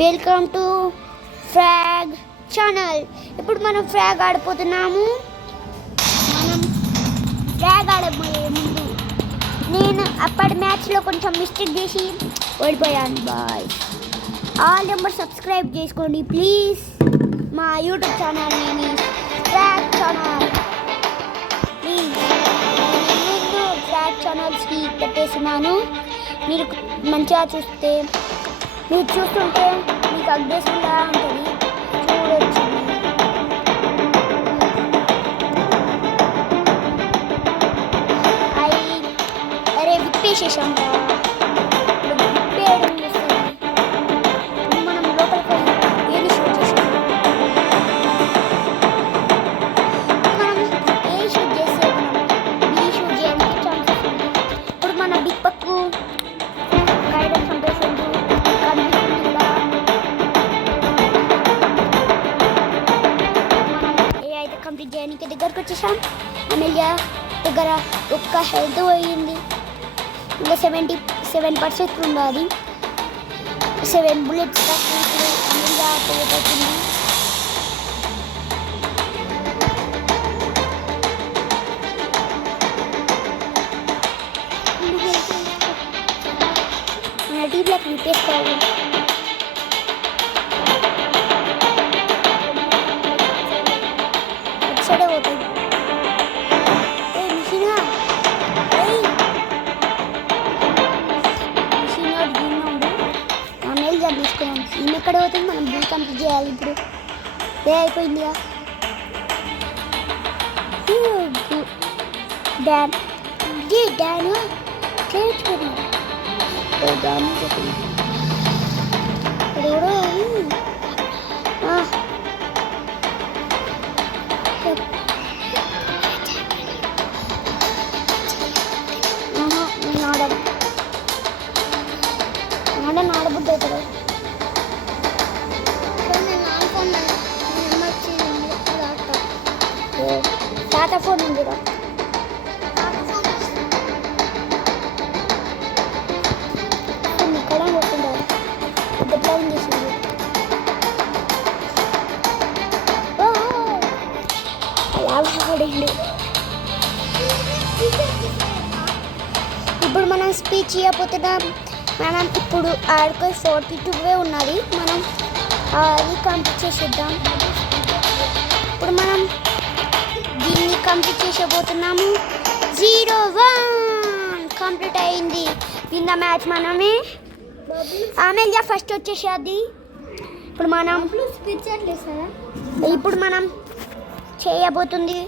Welcome to frog channel. ఇప్పుడు మనం frog ఆడిపోతున్నాము. మనం ఫ్రాగ్ ఆడబోయే ముందు నేను అప్పటి మ్యాచ్లో కొంచెం మిస్టేక్ చేసి ఓడిపోయాను. బాయ్. ఆల్ నెంబర్ సబ్స్క్రైబ్ చేసుకోండి ప్లీజ్. మా YouTube channel name frog channel. Please నేను ఫ్రాగ్ ఛానల్స్కి పెట్టేసినాను. మీరు మంచిగా చూస్తుంటే మీకు అప్డేట్స్ కూడా ఉంటుంది, చూడొచ్చు. అరే విప్పేసేసాం. విప్పేయడం చేస్తుంది. మనం లోపలికి ఏది షూట్ చేసాం. మనం ఏ షూట్ చేస్తే మనం బి షూట్ చేయడానికి ఛాన్సెస్ ఉంది. ఇప్పుడు మన బిగ్ పక్కు గైడెన్స్ సంపేసింది కనిపిస్తుంది కూడా. మనం ఏ అయితే కంప్లీట్ చేయడానికి దగ్గరకు వచ్చేసాం. అమెలియా దగ్గర ఒక్క హెల్త్ పోయింది. ఇంకా 77% ఉన్నది. 7 bullets అమెలియా పోతుంది. మన టీంలోకి విప్పేసుకోవాలి. సరే పోతుంది. తీసుకున్నాం. ఇన్ని ఎక్కడ పోతుంది. మనం బీ కంప్లీట్ చేయాలి. ఇప్పుడు ఏ అయిపోయిందిగా. డాన్ డాను చేర్చుకుని డాన్ చెప్పింది. ఇప్పుడు ఆడబుద్ధి అవుతుంది. టాటా ఫోన్ ఉంది కదా. ఇక్కడ కొట్టిండారు. పెద్ద ప్లాన్ చేసింది. ఇప్పుడు మనం స్పీచ్ చేయబోతున్నాం. మనం ఇప్పుడు ఆడుకో 42 ఉన్నది. మనం అది కంప్లీట్ చేసేద్దాం. ఇప్పుడు మనం దీన్ని కంప్లీట్ చేసేబోతున్నాము. 0-1 కంప్లీట్ అయింది. కింద మ్యాచ్ మనమే. అమెలియా ఫస్ట్ వచ్చేసేది. ఇప్పుడు మనం చేయబోతుంది.